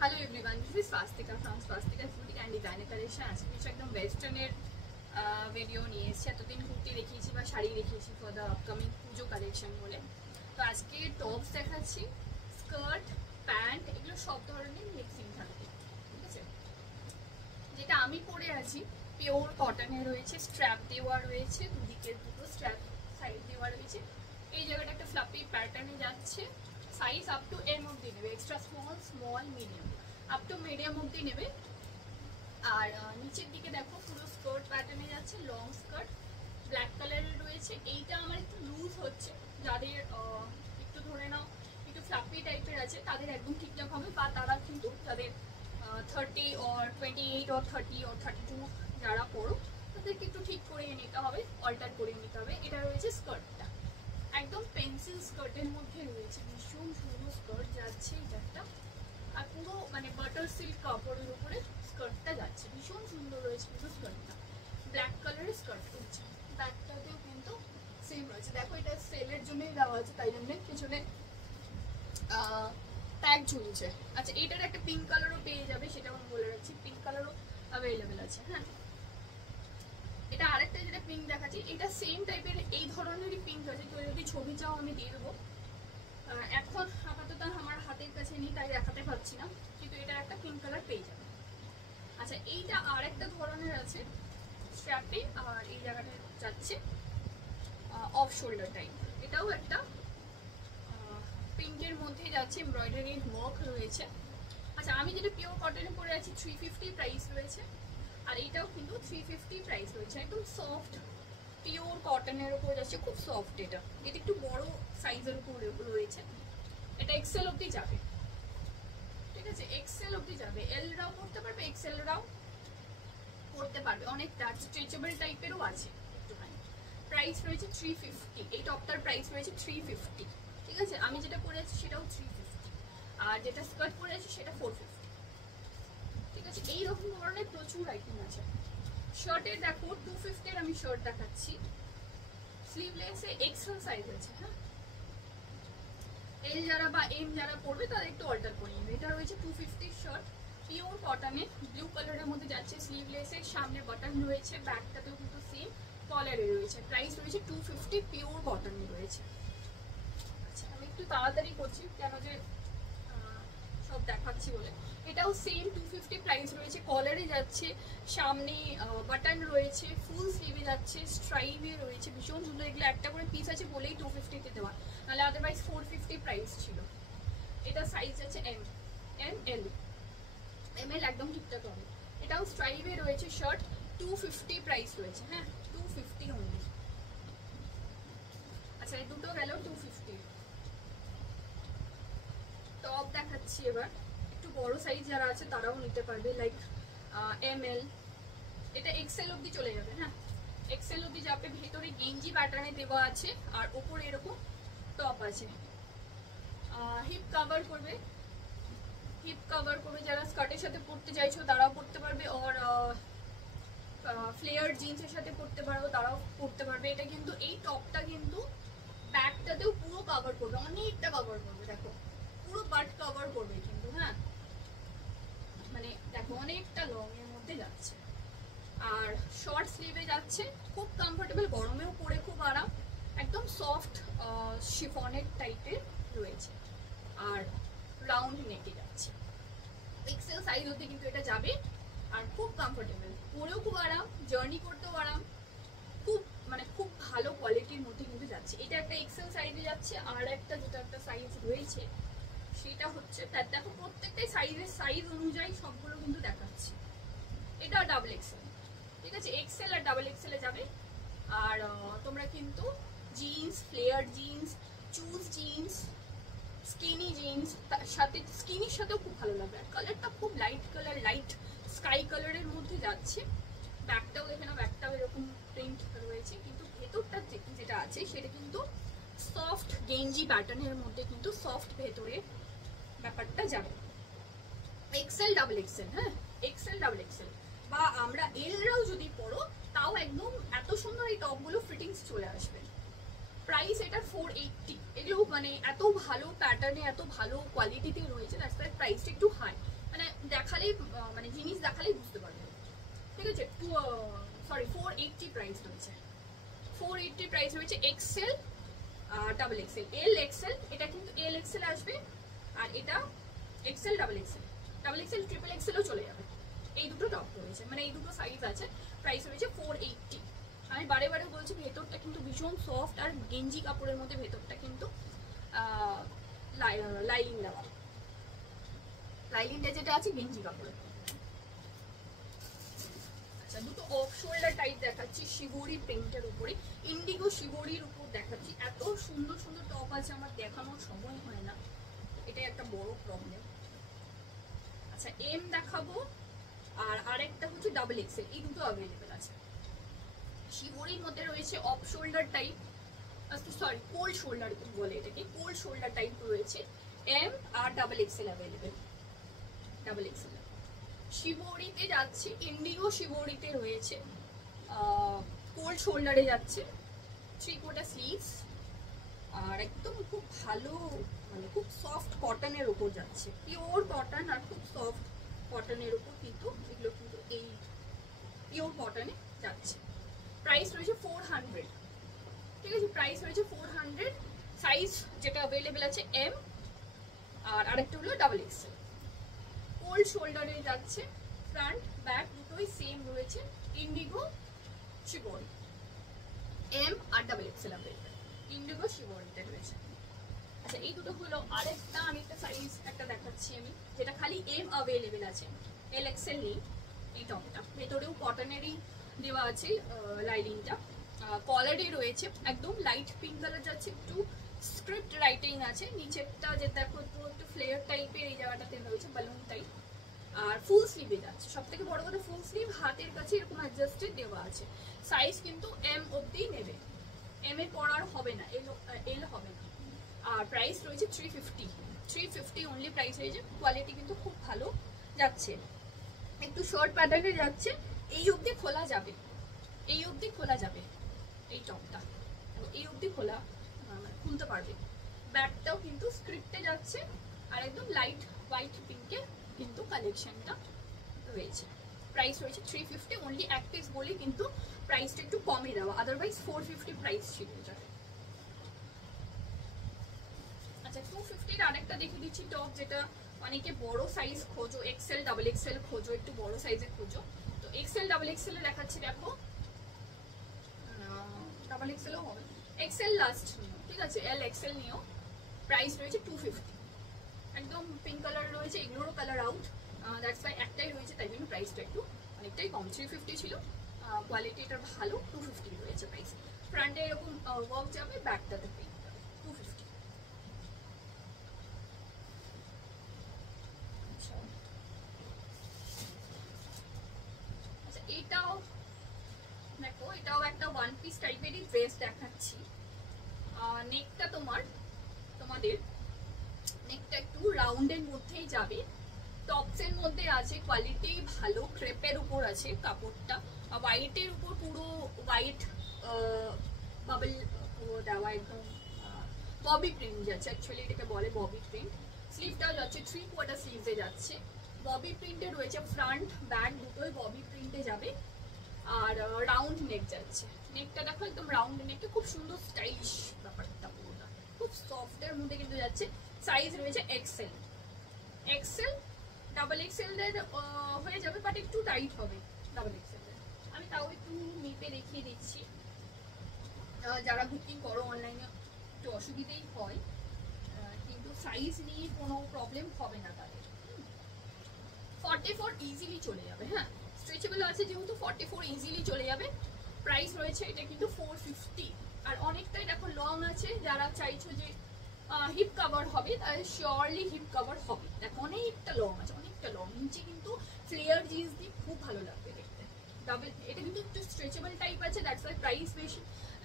Hello everyone, this is Swastika from Swastika Boutique and Designer Collection. আজকে কিছু একদম ওয়েস্টার্নের video নিয়ে এসেছি। এতদিন কুর্তি দেখিয়েছি বা শাড়ি দেখিয়েছি for the upcoming Puja collection বলে। তো আজকে টপস দেখাচ্ছি, স্কার্ট, প্যান্ট, এগুলো সব ধরনের মিক্সিং থাকবে। ঠিক আছে, যেটা আমি পরে আছি পিওর কটনের রয়েছে, স্ট্র্যাপ দেওয়া রয়েছে, দুদিকে দুটো স্ট্র্যাপ সাইড দেওয়া রয়েছে। এই জায়গাটা একটা ফ্লাপি প্যাটার্নে যাচ্ছে। সাইজ আপ টু এম অবধি নেবে, extra small, small, medium, up to medium অবধি নেবে। আর নিচের দিকে দেখো পুরো স্কার্ট প্যাটার্নে যাচ্ছে, লং স্কার্ট ব্ল্যাক কালারের রয়েছে। এইটা আমার একটু লুজ হচ্ছে, যাদের একটু ধরে নাও একটু ফ্লাপি টাইপের আছে তাদের একদম ঠিকঠাক হবে, বা তারা কিন্তু যাদের 30 or 28 or 30 or 32 যারা পড়ো তাদেরকে একটু ঠিক করে নিতে হবে, অল্টার করে নিতে হবে। এটা রয়েছে স্কার্টটা, একদম পেন্সিল স্কার্টের মধ্যে রয়েছে, ভীষণ সুন্দর স্কার্ট যাচ্ছে এটা একটা। আর পুরো মানে বাটার সিল্ক কাপড়ের উপরে স্কার্টটা যাচ্ছে, ভীষণ সুন্দর রয়েছে কিন্তু স্কার্টটা। ব্ল্যাক কালারের স্কার্ট রয়েছে, ব্যাকটাতেও কিন্তু সেম রয়েছে। দেখো এটা সেলের জন্যই দেওয়া আছে, তাই জন্য পিছনে ট্যাগ ঝুলছে। আচ্ছা, এটার একটা পিঙ্ক কালারও পেয়ে যাবে, সেটা আমি বলে রাখছি, পিঙ্ক কালারও অ্যাভেলেবেল আছে। হ্যাঁ, এটা আরেকটা যেটা পিঙ্ক দেখাচ্ছি, এটা সেম টাইপের এই ধরনেরই পিঙ্ক আছে। তো যদি ছবি চাও আমি দিয়ে দেবো, এখন আপাতত আমার হাতের কাছে নেই তাই দেখাতে পারছি না, কিন্তু এটা একটা পিঙ্ক কালার পেয়ে যাবে। আচ্ছা, এইটা আর একটা ধরনের আছে স্ট্র্যাপে, আর এই জায়গাটা যাচ্ছে অফ শোল্ডার টাইপ। এটাও একটা পিঙ্কের মধ্যে যাচ্ছে, এমব্রয়ডারির ওয়ার্ক রয়েছে। আচ্ছা, আমি যেটা পিওর কটনে পরে আছি 350 প্রাইস রয়েছে, আর এটাও কিন্তু 350 প্রাইস রয়েছে। একদম সফট পিওর কটনের উপর যাচ্ছে, খুব সফট। এটা একটু বড় সাইজের উপর রয়েছে, এটা এক্সেল অবধি যাবে। ঠিক আছে, এক্সেল অবধি যাবে, এল রাও পড়তে পারবে, এক্সেল রাও পড়তে পারবে, অনেকটা স্ট্রেচেবল টাইপেরও আছে একটুখানি। প্রাইস রয়েছে 350, এই টপটার প্রাইস রয়েছে 350। ঠিক আছে, আমি যেটা পরে আছি সেটাও 350, আর যেটা স্কার্ট পরে আছি সেটা 450। ঠিক আছে, এইরকম ধরনের প্রচুর আইটেম আছে। শার্টের দেখো 250 আমি শার্ট দেখাচ্ছি, স্লিভলেসে এক্সেল সাইজ আছে। হ্যাঁ, এল যারা বা এম যারা পড়বে তারা একটু অল্টার করে নেবে। এটা রয়েছে 250 শার্ট, পিওর কটনে, ব্লু কালারের মধ্যে যাচ্ছে, স্লিভলেসের সামনে বাটন রয়েছে, ব্যাকটাতেও কিন্তু সেম কলারে রয়েছে। প্রাইস রয়েছে 250, পিওর কটনে রয়েছে। আচ্ছা, আমি একটু তাড়াতাড়ি করছি কেন যে সব দেখাচ্ছি বলে। এটাও সেম 250 প্রাইস রয়েছে, কলারে যাচ্ছে, সামনে বাটন রয়েছে, ফুল স্লিভে যাচ্ছে, স্ট্রাইভে রয়েছে, ভীষণ সুন্দর। এগুলো একটা করে পিস আছে বলেই 250-তে দেওয়া, নাহলে আদারওয়াইজ 450 প্রাইস ছিল। এটা সাইজ আছে এম, এম, এল, এম এল একদম ঠিকঠাক হবে। এটাও স্ট্রাইভে রয়েছে শার্ট, 250 প্রাইস রয়েছে। হ্যাঁ, 250 অনলি। আচ্ছা, এই দুটো গেল 250। টপ দেখাচ্ছি এবার, একটু বড় সাইজ যারা আছে তারাও নিতে পারবে, লাইক এম এল। এটা এক্সেল অবধি চলে যাবে। হ্যাঁ, এক্সেল অবধি যাবে, ভেতরে গেঞ্জি প্যাটার্নে দেওয়া আছে, আর ওপরে এরকম টপ আছে। হিপ কভার করবে, হিপ কভার করবে, যারা স্কার্টের সাথে পরতে চাইছো তারাও পরতে পারবে, আর ফ্লেয়ার জিন্সের সাথে পরতে পারো তারাও পরতে পারবে। এটা কিন্তু এই টপটা কিন্তু ব্যাকটাতেও পুরো কভার করবে, অনেকটা কভার করবে, দেখো পুরো বাট কভার করবে কিন্তু। হ্যাঁ, মানে দেখো অনেকটা লং এর মধ্যে যাচ্ছে, আর শর্ট স্লিভে যাচ্ছে, খুব কমফোর্টেবল, গরমেও পরে খুব আরাম, একদম সফট শিফনের টাইপের রয়েছে, আর রাউন্ড নেকে যাচ্ছে। এক্সেল সাইজ হতে কিন্তু এটা যাবে, আর খুব কমফোর্টেবল, পরেও খুব আরাম, জার্নি করতেও আরাম, খুব মানে খুব ভালো কোয়ালিটির মধ্যে কিন্তু যাচ্ছে। এটা একটা এক্সেল সাইজে যাচ্ছে, আর একটা যেটা একটা সাইজ রয়েছে সেটা হচ্ছে, তার দেখো প্রত্যেকটাই সাইজের সাইজ অনুযায়ী সবগুলো কিন্তু দেখাচ্ছে। এটা ডাবল এক্সেল। ঠিক আছে, এক্সেল আর ডাবল এক্সেলে যাবে। আর তোমরা কিন্তু jeans, flare jeans, choose jeans, skinny jeans, তার সাথে স্কিনির সাথেও খুব ভালো লাগবে। আর কালারটা খুব লাইট কালার, লাইট স্কাই কালারের মধ্যে যাচ্ছে। ব্যাকটাও দেখে নাও, ব্যাকটাও এরকম প্রিন্ট রয়েছে, কিন্তু ভেতরটা যেটা আছে সেটা কিন্তু সফট গেঞ্জি প্যাটার্নের মধ্যে, কিন্তু সফট ভেতরে ব্যাপারটা যাবে। এক্সেল ডাবল এক্সেল, হ্যাঁ এক্সেল ডাবল এক্সেল, বা আমরা এলরাও যদি পড়ো তাও একদম এত সুন্দর এই টপগুলো ফিটিংস চলে আসবে। প্রাইস এটা 480। এগুলো মানে এত ভালো প্যাটার্নে, এত ভালো কোয়ালিটিতে রয়েছে, দ্যাটস ওয়াই প্রাইসটা একটু হাই। মানে দেখালেই মানে জিনিস দেখালেই বুঝতে পারবে, ঠিক আছে। 480 প্রাইস রয়েছে, 480 প্রাইস রয়েছে। XL double XL, L XL, এটা কিন্তু এল এক্সেল আসবে, আর এটা XL double XL, double XL triple এক্সেলও চলে যাবে। এই দুটো টপ রয়েছে, মানে এই দুটো সাইজ আছে। প্রাইস রয়েছে 480। আমি বারে বারে বলছি ভেতরটা কিন্তু ভীষণ সফট, আর গেঞ্জি কাপড়ের মধ্যে ভেতরটা কিন্তু লাইলিং দেওয়া, লাইলিংটা যেটা আছে গেঞ্জি কাপড়ের। আচ্ছা, দুটো অফ শোল্ডার টাইপ দেখাচ্ছি শিবরি প্রিন্টের উপরে, ইন্ডিগো শিবরির উপর দেখাচ্ছি। এত সুন্দর সুন্দর টপ আছে, আমার দেখানোর সময় হয় না, এটাই একটা বড় প্রবলেম। আচ্ছা, এম দেখাবো, আর আরেকটা হচ্ছে ডাবল এক্সেল, এই দুটো অ্যাভেলেবেল আছে। শিবরির মধ্যে রয়েছে off shoulder type, sorry cold shoulder বলে এটাকে, কোল্ড শোল্ডার টাইপ রয়েছে। এম আর double XL available, double XL. শিবরিতে যাচ্ছে, ইন্ডিগো শিবরিতে রয়েছে, কোল্ড শোল্ডারে যাচ্ছে, 3/4 স্লিভস, আর একদম খুব ভালো, মানে খুব সফট কটনের উপর যাচ্ছে, পিওর কটন আর খুব সফট কটনের উপর কিন্তু এগুলো কিন্তু এই পিওর কটনে যাচ্ছে। প্রাইস রয়েছে 400, ঠিক আছে, প্রাইস রয়েছে 400। সাইজ যেটা অ্যাভেলেবেল আছে এম, আর আরেকটা হলো ডাবল এক্সেল। কোল্ড শোল্ডারে যাচ্ছে, ফ্রন্ট ব্যাক দুটোই সেম রয়েছে, ইন্ডিগো শিবরি, এম আর ডাবল এক্সেল অ্যাভেলেবেল, ইন্ডিগো শিবরিতে রয়েছে। আচ্ছা, এই দুটো হলো। আরেকটা আমি একটা সাইজ একটা দেখাচ্ছি আমি, যেটা খালি এম অ্যাভেলেবেল আছে, এল এক্সেল নেই। এই টপটা ভেতরেও কটনেরই দেওয়া আছে লাইনিংটা, কলারে রয়েছে, একদম লাইট পিঙ্ক কালার যাচ্ছে, একটু স্ক্রিপ্ট রাইটিং আছে। নিচেরটা যে দেখো একটু ফ্লেয়ার টাইপের, এই জায়গাটাতে রয়েছে বালুন টাইপ, আর ফুল স্লিভে যাচ্ছে। সব থেকে বড় কথা ফুল স্লিভ, হাতের কাছে এরকম অ্যাডজাস্টেড দেওয়া আছে। সাইজ কিন্তু এম অবধি নেবে, এম এর পর আর হবে না, এল হবে না। আর প্রাইস রয়েছে 350 অনলি প্রাইস রয়েছে। কোয়ালিটি কিন্তু খুব ভালো যাচ্ছে, একটু শর্ট প্যাটার্নে যাচ্ছে, এই অবধি খোলা যাবে, এই অবধি খোলা যাবে এই টপটা, এই অবধি খোলা খুলতে পারবে। ব্যাগটাও কিন্তু স্ক্রিপ্টে যাচ্ছে, আর একদম লাইট হোয়াইট পিঙ্কে কিন্তু কালেকশনটা রয়েছে। প্রাইস রয়েছে 350 অনলি, এক পিস বলে কিন্তু প্রাইসটা একটু কমে দেওয়া, আদারওয়াইজ 450 প্রাইস ছিল এটা। আচ্ছা, 250 আরেকটা দেখে দিচ্ছি টপ, যেটা অনেকে বড় সাইজ খোঁজো, এক্সেল ডাবল এক্সেল খোঁজো, একটু বড় সাইজে খোঁজো, তো এক্সেল ডাবল এক্সেল দেখাচ্ছি। দেখো ডাবল এক্সেলও হবে, এক্সেল লাস্ট নিও, ঠিক আছে, এল এক্সেল নিও। প্রাইস রয়েছে 250, একদম পিঙ্ক কালার রয়েছে, এগুলোরও কালার আউট, দ্যাটস ওয়াই একটাই রয়েছে, তাই জন্য প্রাইসটা একটু অনেকটাই কম। 350 ছিল, কোয়ালিটি এটার ভালো, 250 রয়েছে প্রাইস। ফ্রন্টে এরকম ওয়ার্ক যাবে, ব্যাকটাতে পিঙ্ক যাবে, 250। আচ্ছা, এটাও দেখো, এটাও একটা ওয়ান পিস টাইপেরই ড্রেস দেখাচ্ছি। নেকটা তোমাদের নেকটা একটু রাউন্ডের মধ্যেই যাবে, টপসের মধ্যে আছে, কোয়ালিটি ভালো, ক্রেপের উপর আছে কাপড়টা, হোয়াইটের উপর পুরো হোয়াইট বাবল দেওয়া, একদম ববি প্রিন্ট যাচ্ছে, অ্যাকচুয়ালি এটাকে বলে ববি প্রিন্ট। স্লিভটাও যাচ্ছে 3/4 স্লিভে যাচ্ছে, ববি প্রিন্টে রয়েছে, ফ্রন্ট ব্যাক দুটোই ববি প্রিন্টে যাবে, আর রাউন্ড নেক যাচ্ছে। নেকটা দেখো একদম রাউন্ড নেকটা, খুব সুন্দর স্টাইলিশ ব্যাপারটা, পুরোটা খুব সফটের মধ্যে কিন্তু যাচ্ছে। সাইজ রয়েছে এক্সেল, এক্সেল ডাবল এক্সেল এর হয়ে যাবে, বাট একটু টাইট হবে ডাবল এক্সেল এর। আমি তাও একটু মেপে দেখিয়ে দিচ্ছি, যারা বুকিং করো অনলাইনে একটু অসুবিধেই হয়, কিন্তু সাইজ নিয়ে কোনো প্রবলেম হবে না তাদের। 44 ইজিলি চলে যাবে, হ্যাঁ স্ট্রেচেবল আছে যেহেতু 44 ইজিলি চলে যাবে। প্রাইস রয়েছে এটা কিন্তু 450, আর অনেকটাই দেখো লং আছে, যারা চাইছো যে হিপ কভার হবে, তাহলে শিওরলি হিপ কভার হবে। দেখো অনেকটা লং আছে, অনেকটা লং, নিচে কিন্তু ফ্লেয়ার জিন্স দিয়ে খুব ভালো লাগবে দেখতে। ডাবল এটা কিন্তু একটু স্ট্রেচেবল টাইপ আছে, দ্যাটস ওয়াই প্রাইস বেশি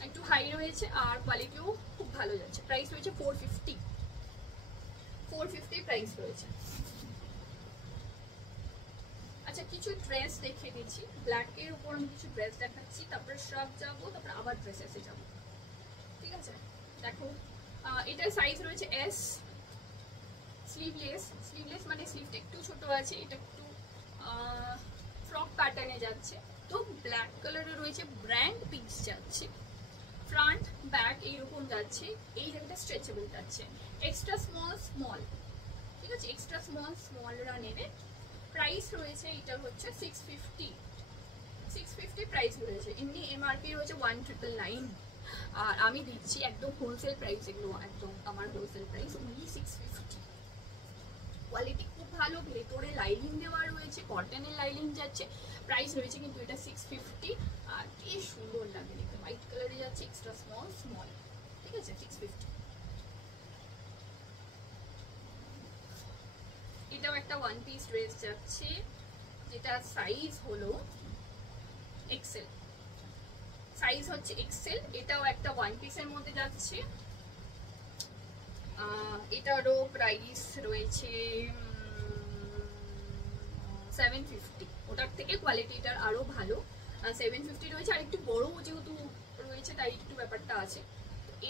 একটু হাই রয়েছে, আর কোয়ালিটিও খুব ভালো যাচ্ছে। প্রাইস রয়েছে 450 প্রাইস রয়েছে। আচ্ছা, কিছু ড্রেস দেখে দিচ্ছি, ব্ল্যাকের উপর আমি কিছু ড্রেস দেখাচ্ছি, তারপরে শ্রাপ যাবো, তারপরে আবার ড্রেসেসে যাবো, ঠিক আছে। দেখো এটার সাইজ রয়েছে এস, স্লিভলেস মানে স্লিভটা একটু ছোট আছে, এটা একটু ফ্রক প্যাটার্নে যাচ্ছে, তো ব্ল্যাক কালারে রয়েছে, ব্র্যান্ড পিস যাচ্ছে, ফ্রন্ট ব্যাক এইরকম যাচ্ছে, এই জায়গাটা স্ট্রেচেবল যাচ্ছে, এক্সট্রা স্মল, ঠিক আছে, এক্সট্রা স্মলরা নেবে। প্রাইস রয়েছে এটা হচ্ছে 650 প্রাইস রয়েছে, এমনি এমআরপি রয়েছে 1999, আর আমি দিচ্ছি একদম হোলসেল প্রাইস, এগুলো একদম আমার হোলসেল প্রাইস অনলি 650। কোয়ালিটি খুব ভালো, ভেতরে লাইনিং দেওয়া রয়েছে, কটনের লাইনিং যাচ্ছে, প্রাইস রয়েছে কিন্তু এটা 650। আর কি সুন্দর লাগে দেখতে, হোয়াইট কালারে যাচ্ছে, এক্সট্রা স্মল, ঠিক আছে, 650। এটাও একটা ওয়ান পিস ড্রেস যাচ্ছে, যেটা সাইজ হলো এক্সেল, সাইজ হচ্ছে এক্সেল, এটাও একটা ওয়ান পিসের মধ্যে যাচ্ছে। এটারও প্রাইস রয়েছে 750, ওটার থেকে কোয়ালিটিটার আরো ভালো, 750 রয়েছে, আর একটু বড় যেহেতু রয়েছে তাই একটু ব্যাপারটা আছে।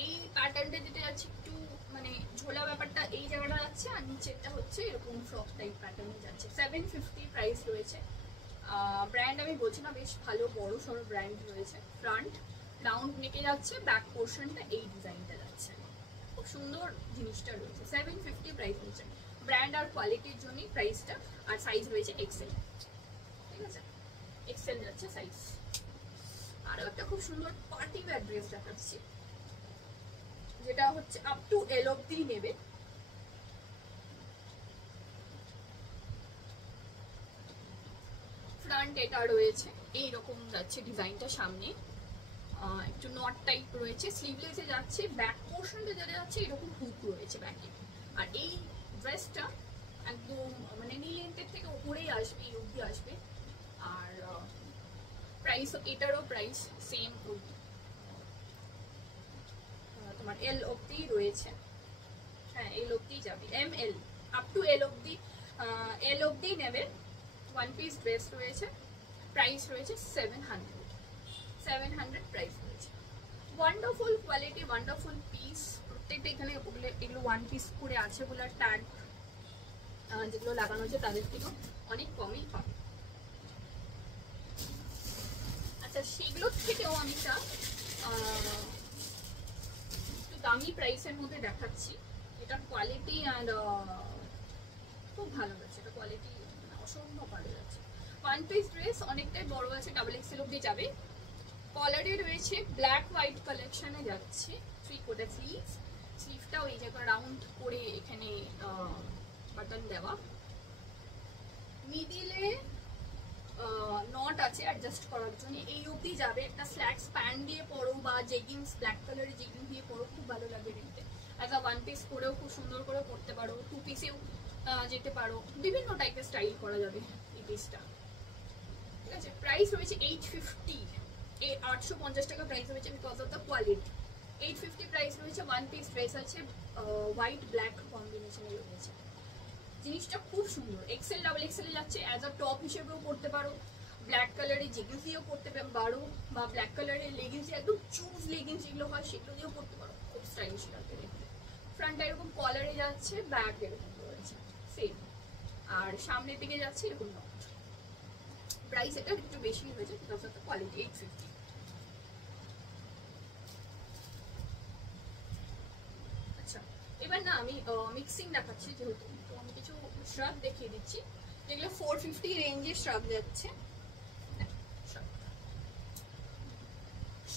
এই প্যাটার্নটা যেটা যাচ্ছে একটু মানে ঝোলা ব্যাপারটা এই জায়গাটা যাচ্ছে, আর নিচেরটা হচ্ছে এরকম ফ্রক টাইপ প্যাটার্নে যাচ্ছে, 750 প্রাইস রয়েছে। ব্র্যান্ড আমি বলছি না, বেশ ভালো বড় সড়ো ব্র্যান্ড রয়েছে। ফ্রন্ট রাউন্ড নেকে যাচ্ছে, ব্যাক পোর্শনটা এই ডিজাইনটা যাচ্ছে, খুব সুন্দর জিনিসটা রয়েছে, 750 প্রাইস রয়েছে, ব্র্যান্ড আর কোয়ালিটির জন্যই প্রাইসটা। আর সাইজ রয়েছে এক্সেল, ঠিক আছে, এক্সেল যাচ্ছে সাইজ। আর একটা খুব সুন্দর পার্টি ওয়্যার ড্রেস দেখাচ্ছি, যেটা হচ্ছে আপ টু এল অবধি নেবে। ফ্রন্ট এটা রয়েছে এইরকম যাচ্ছে ডিজাইনটা, সামনে একটু নট টাইপ রয়েছে, স্লিভলেসে যাচ্ছে, ব্যাক পোর্শনটা যেটা যাচ্ছে এরকম হুক রয়েছে ব্যাকে। আর এই ড্রেসটা একদম মানে নি লেন্থের থেকে উপরেই আসবে, এই অবধি আসবে। আর প্রাইস, এটারও প্রাইস সেম, তোমার এল অবধি রয়েছে, হ্যাঁ এল অবধি যাবে, এম এল আপ টু এল অবধি নেবে। ওয়ান পিস ড্রেস রয়েছে, প্রাইস রয়েছে 700 প্রাইস রয়েছে। ওয়ান্ডারফুল কোয়ালিটি, ওয়ান্ডারফুল পিস, প্রত্যেকটা এখানে এগুলো ওয়ান পিস করে আছে বলে ট্যাগ যেগুলো লাগানো হচ্ছে তাদের থেকেও অনেক কমই পাবে। আচ্ছা, সেগুলোর থেকেও আমি একটু দামি প্রাইসের মধ্যে দেখাচ্ছি, এটা কোয়ালিটি অ্যান্ড খুব ভালো আছে, এটা কোয়ালিটি অসম্ভব ভালো আছে। ওয়ান পিস ড্রেস অনেকটাই বড় আছে, ডাবল এক্সেল অবধি যাবে। কলারে রয়েছে ব্ল্যাক হোয়াইট কালেকশনে যাচ্ছে, 3/4 স্লিভ, স্লিভটাও এই জায়গা রাউন্ড করে এখানে বাটন দেওয়া, মিডিলে নট আছে অ্যাডজাস্ট করার জন্য, এই অবধি যাবে। একটা স্ল্যাক্স প্যান্ট দিয়ে পরো বা জেগিংস, ব্ল্যাক কালারের জেগিংস দিয়ে পরো, খুব ভালো লাগবে দেখতে। একটা ওয়ান পিস করেও খুব সুন্দর করে পরতে পারো, টু পিসেও যেতে পারো, বিভিন্ন টাইপের স্টাইল করা যাবে এই পিসটা, ঠিক আছে। প্রাইস রয়েছে 850, 850 টাকা প্রাইস রয়েছে, because of the quality. 850 price রয়েছে, ওয়ান পিস ড্রেস আছে, হোয়াইট ব্ল্যাক কম্বিনেশনে রয়েছে, জিনিসটা খুব সুন্দর। এক্সেল ডাবল এক্সেল যাচ্ছে, অ্যাজ আ টপ হিসেবেও পরতে পারো, ব্ল্যাক কালারের জেগিংস দিয়েও পরতে পারো, বা ব্ল্যাক কালারের লেগিংস, একদম চুজ লেগিংস যেগুলো হয় সেগুলো দিয়েও পরতে পারো, খুব স্টাইলিশ লাগবে দেখতে। ফ্রন্টটা এরকম কলারে যাচ্ছে, ব্যাক এরকম রয়েছে সেম, আর সামনের দিকে যাচ্ছে এরকম নট। প্রাইস এটা একটু বেশি হয়েছে, বিকজ অফ দ্য কোয়ালিটি, 850। আচ্ছা, এবার না আমি মিক্সিং দেখাচ্ছি যেহেতু, তো আমি কিছু শ্রাগ দেখিয়ে দিচ্ছি যেগুলো 450 রেঞ্জে শ্রাগ যাচ্ছে।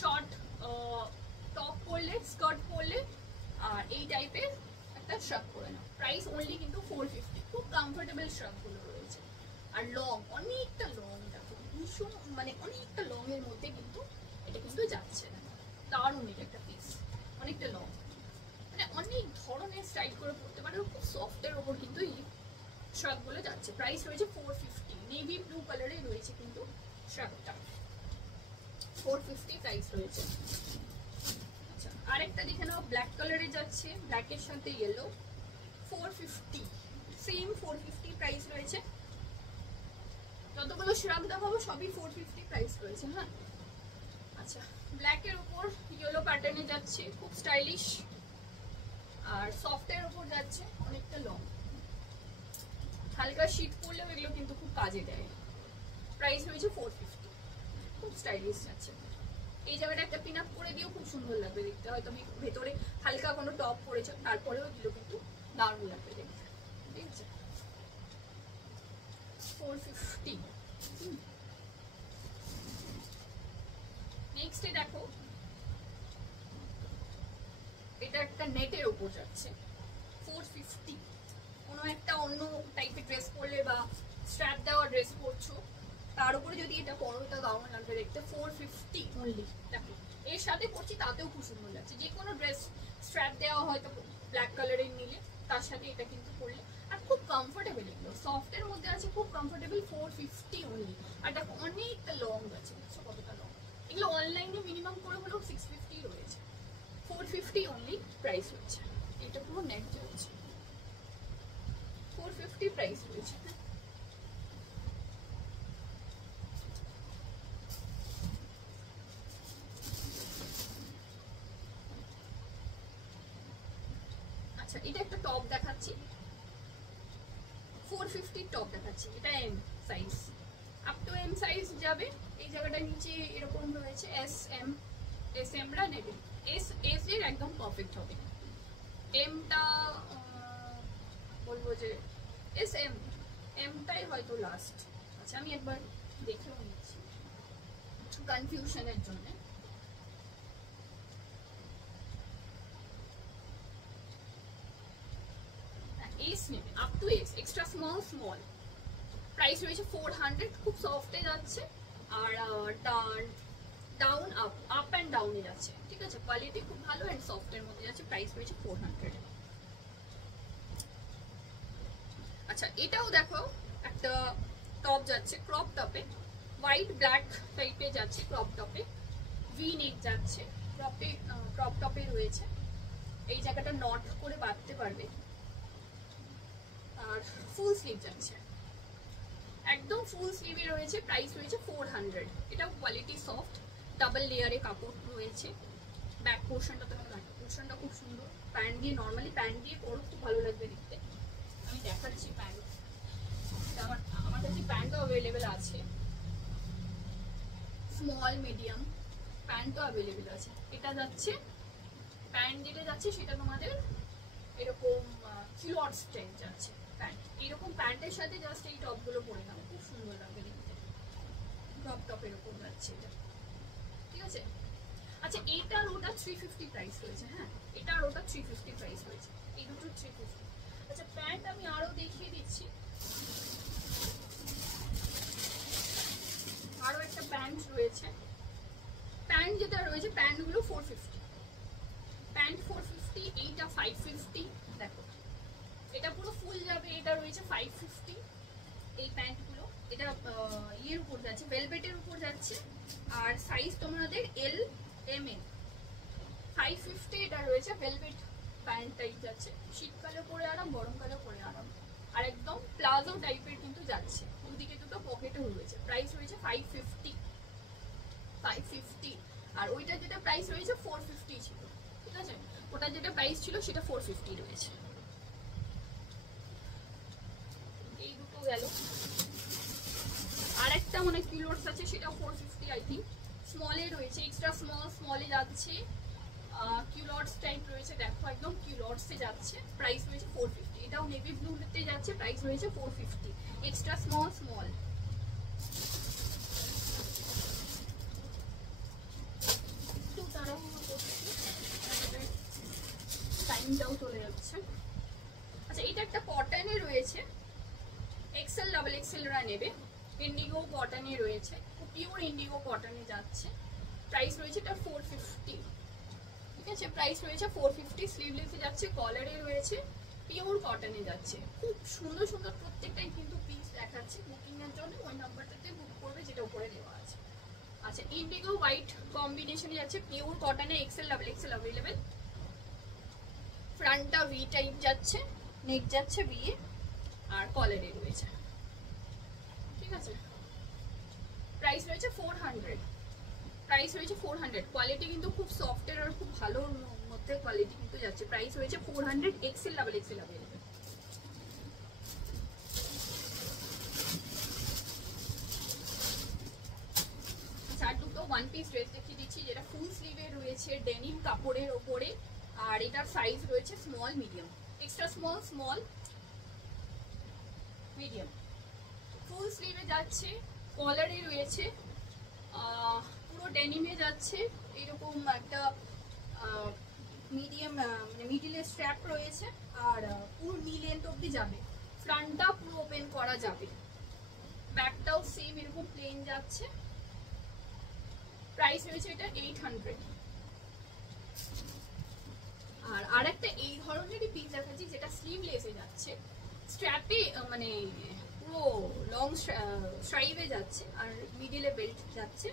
শর্ট টপ পরলে, স্কার্ট পরলে, আর এই টাইপের একটা শ্রাগ করে নাও, প্রাইস অনলি কিন্তু 450, খুব কমফোর্টেবল শ্রাগগুলো রয়েছে। আর লং, অনেকটা লং, দেখো ভীষণ মানে অনেকটা লং এর মধ্যে কিন্তু এটা কিন্তু যাচ্ছে না, দারুণ এটা একটা পিস, অনেকটা লং, মানে অনেক ধরনের স্টাইল করে পড়তে পারো, খুব সফটের ওপর কিন্তু এই শ্রাগগুলো যাচ্ছে। প্রাইস রয়েছে 450, নেভি ব্লু কালারে রয়েছে কিন্তু শ্রাগটা, 450 প্রাইস রয়েছে। আচ্ছা, আরেকটা দেখে নাও, ব্ল্যাক কালারে যাচ্ছে, ব্ল্যাকের সাথে ইয়েলো, 450, সেম 450 প্রাইস রয়েছে। যতগুলো শ্রাগ দেখাবো সবই 450 প্রাইস রয়েছে, হ্যাঁ। আচ্ছা, ব্ল্যাকের উপর ইয়েলো প্যাটার্নে যাচ্ছে, খুব স্টাইলিশ, আর সফটের উপর যাচ্ছে, অনেকটা লং। হালকা শীত পরলেও এগুলো কিন্তু খুব কাজে দেয়। প্রাইস রয়েছে 450, খুব স্টাইলিশ যাচ্ছে। এই জায়গাটা একটা পিন আপ করে দিয়েও খুব সুন্দর লাগবে দেখতে। হয়তো আমি ভেতরে হালকা কোনো টপ পরেছো, তারপরেও এগুলো কিন্তু দারুণ লাগবে দেখতে, ঠিক আছে। 450। নেক্সটে দেখো, এটা একটা নেটের উপর যাচ্ছে, 450। কোনো একটা অন্য টাইপের ড্রেস পরলে বা স্ট্র্যাপ দেওয়া ড্রেস পরছো, তার উপরে যদি এটা পরো, এটা দারুণ লাগবে দেখতে। 450 অনলি। দেখো এর সাথে পরছি, তাতেও খুব সুন্দর লাগছে। যে কোনো ড্রেস স্ট্র্যাপ দেওয়া হয়তো ব্ল্যাক কালারের নিলে, তার সাথে এটা কিন্তু পরলে, আর খুব কমফোর্টেবল, এগুলো সফটের মধ্যে আছে, খুব কমফোর্টেবল। 450 অনলি। আর দেখো অনেকটা লং আছে, দেখছো কতটা লং। এগুলো অনলাইনে মিনিমাম করে হলেও 650 রয়েছে। 450 অনলি প্রাইস রয়েছে। এটা পুরো নেট চলছে, 450 প্রাইস রয়েছে। আচ্ছা, এটা একটা টপ দেখাচ্ছি, 450 টপ দেখাচ্ছি। এটা M size, up to M size যাবে। এই জায়গাটা নিচে এরকম রয়েছে, এস এম রা নেবে। এস এর একদম পারফেক্ট হবে। এমটা বলবো যে এমটাই হয়তো লাস্ট। আচ্ছা, আমি একবার দেখেও নিচ্ছি কনফিউশনের জন্য। এস নেবে, up to S, extra small. Price রয়েছে 400, খুব সফটে যাচ্ছে। আর ডাউন আপ অ্যান্ড ডাউনে যাচ্ছে, ঠিক আছে। কোয়ালিটি খুব ভালো অ্যান্ড সফটের মধ্যে যাচ্ছে। প্রাইস রয়েছে 400। আচ্ছা, এটাও দেখো একটা টপ যাচ্ছে, ক্রপ টপে, হোয়াইট ব্ল্যাক টাইপে যাচ্ছে। ক্রপ টপে ভি নেক যাচ্ছে, ক্রপ টপে রয়েছে। এই জায়গাটা নট করে বাঁধতে পারবে। আর ফুল স্লিভ যাচ্ছে, একদম ফুল স্লিভে রয়েছে। প্রাইস রয়েছে 400। এটাও কোয়ালিটি সফট, ডাবল লেয়ারে কাপড় রয়েছে। ব্যাক পোর্শনটা, তো ব্যাক পোর্শনটা খুব সুন্দর। প্যান্ট দিয়ে, নর্মালি প্যান্ট দিয়ে পরো, খুব ভালো লাগবে দেখতে। আমি দেখাচ্ছি প্যান্ট, আমার কাছে প্যান্টও অ্যাভেলেবেল আছে, স্মল মিডিয়াম প্যান্টও অ্যাভেলেবেল আছে। এটা যাচ্ছে, প্যান্ট যেটা যাচ্ছে সেটা তোমাদের এরকম কিলোয়াট স্টাইল যাচ্ছে প্যান্ট। এরকম প্যান্টের সাথে জাস্ট এই টপগুলো পরে নাও, খুব সুন্দর লাগবে দেখতে। ক্রপ টপ এরকম যাচ্ছে এটা, ঠিক আছে। আচ্ছা, এটা আর ওটা 350 প্রাইস রয়েছে। হ্যাঁ, এটা আর ওটা 350 প্রাইস রয়েছে, এই দুটো 350। আচ্ছা, প্যান্ট আমি আরো দেখিয়ে দিচ্ছি। আরো একটা প্যান্ট রয়েছে। প্যান্ট যেটা রয়েছে, প্যান্টগুলো 450, প্যান্ট 450, এইটা 550। দেখো এটা পুরো ফুল যাবে, এটা রয়েছে 550। এই প্যান্টগুলো, এটা ইয়ের উপর যাচ্ছে, ভেলভেটের উপর যাচ্ছে। আর সাইজ তোমাদের এল এম এ। 550 এটা রয়েছে, ভেলভেট প্যান্ট টাইপ যাচ্ছে। শীতকালে পরে আরাম, গরমকালে পরে আরাম। আর একদম প্লাজো টাইপের কিন্তু যাচ্ছে, দুদিকে দুটো পকেটও রয়েছে। প্রাইস রয়েছে 550। আর ওইটা যেটা প্রাইস রয়েছে 450 ছিল, ঠিক আছে। ওটা যেটা প্রাইস ছিল সেটা 450 রয়েছে। এই দুটো গেল। আর একটা মানে কিলোটস আছে, সেটা 450 আই থিঙ্ক। স্মলে রয়েছে, এক্সট্রা স্মলে যাচ্ছে। কিউলটস টাইপ রয়েছে, দেখো একদম কিউলটসে যাচ্ছে। প্রাইস রয়েছে 450। এটাও নেভি ব্লুতে যাচ্ছে, প্রাইস রয়েছে 450। Extra small. একটু তাড়াহুড়ো করছি, টাইমটাও চলে যাচ্ছে। আচ্ছা, এটা একটা কটনে রয়েছে, এক্সেল ডাবল এক্সেলরা নেবে। ইন্ডিগো কটনে রয়েছে, পিওর ইন্ডিগো কটনে যাচ্ছে। প্রাইস রয়েছে এটা 450, ঠিক আছে। প্রাইস রয়েছে 450। স্লিভলেসে যাচ্ছে, কলারে রয়েছে, পিওর কটনে যাচ্ছে। খুব সুন্দর সুন্দর প্রত্যেকটাই কিন্তু পিস দেখাচ্ছে। বুকিং এর জন্য ওই নাম্বারটাতে বুক করবে, যেটা উপরে দেওয়া আছে। আচ্ছা, ইন্ডিগো হোয়াইট কম্বিনেশনে যাচ্ছে, পিওর কটনে, এক্সেল ডাবল এক্সেল অ্যাভেলেবেল। ফ্রন্টটা ভি টাইপ যাচ্ছে, নেক যাচ্ছে ভি এ, আর কলারে রয়েছে, ঠিক আছে। প্রাইস রয়েছে 400। প্রাইস রয়েছে 400। কোয়ালিটি কিন্তু খুব সফটের আর খুব ভালো মধ্যে কোয়ালিটি কিন্তু যাচ্ছে। প্রাইস রয়েছে 400, Excel double XL available. One piece dress দেখিয়ে দিচ্ছি, যেটা ফুল স্লিভে রয়েছে ডেনিম কাপড়ের ওপরে। আর এটার সাইজ রয়েছে small, medium, extra small, small, medium. Full স্লিভে যাচ্ছে, কলারে রয়েছে, পুরো ডেনিমে যাচ্ছে, এরকম একটা মিডিয়াম মানে মিডিলের স্ট্র্যাপ রয়েছে। আর পুরো নি লেন্থ অব্দি যাবে, ফ্রন্টটা পুরো ওপেন করা যাবে, ব্যাকটাও সেম এরকম প্লেন যাচ্ছে। প্রাইস রয়েছে এটা 800। আর আরেকটা এই ধরনেরই পিস দেখাচ্ছি, যেটা স্লিভলেসে যাচ্ছে, স্ট্র্যাপে মানে পুরো লং স্ট্রাইভে যাচ্ছে, আর মিডিলে বেল্ট যাচ্ছে।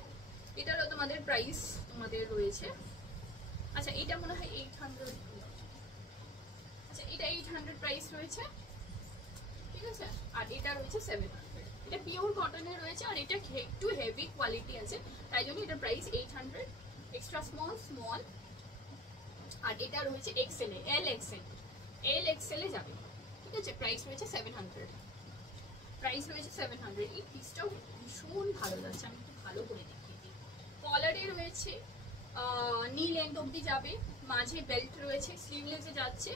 এটারও তোমাদের প্রাইস তোমাদের রয়েছে, আচ্ছা এটা মনে হয় 800, আচ্ছা এটা 800 প্রাইস রয়েছে, ঠিক আছে। আর এটা রয়েছে 700, এটা পিওর কটনের রয়েছে, আর এটা একটু হেভি কোয়ালিটি আছে, তাই জন্য এটা প্রাইস 800, এক্সট্রা স্মল, স্মল। আর এটা রয়েছে এক্সেল এ, এল এক্সেল এ যাবে, ঠিক আছে। প্রাইস রয়েছে 700, প্রাইস রয়েছে 700। এই পিসটাও ভীষণ ভালো লাগছে, আমি একটু ভালো করে দেখিয়ে দিই। কলারে রয়েছে, নি লেন্থ অব্দি যাবে, মাঝে বেল্ট রয়েছে, স্লিভলেসে যাচ্ছে,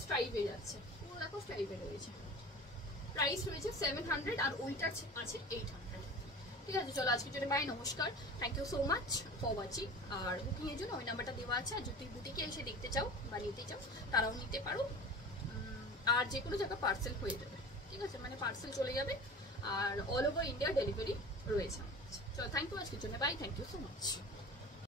স্ট্রাইপে যাচ্ছে, পুরো দেখো স্ট্রাইপে রয়েছে। প্রাইস রয়েছে 700, আর ওইটার আছে 800, ঠিক আছে। চলো আজকের জন্য বাই, নমস্কার, thank you so much for watching. আর বুকিং এর জন্য ওই নাম্বারটা দেওয়া আছে, আর যদি বুটিকে এসে দেখতে চাও বা নিতে চাও তারাও নিতে পারো। আর যে কোনো জায়গায় পার্সেল হয়ে যাবে, ঠিক আছে, মানে পার্সেল চলে যাবে, আর অল ওভার ইন্ডিয়া ডেলিভারি রয়েছে। চলো থ্যাংক ইউ আজকের জন্য bye, thank you so much.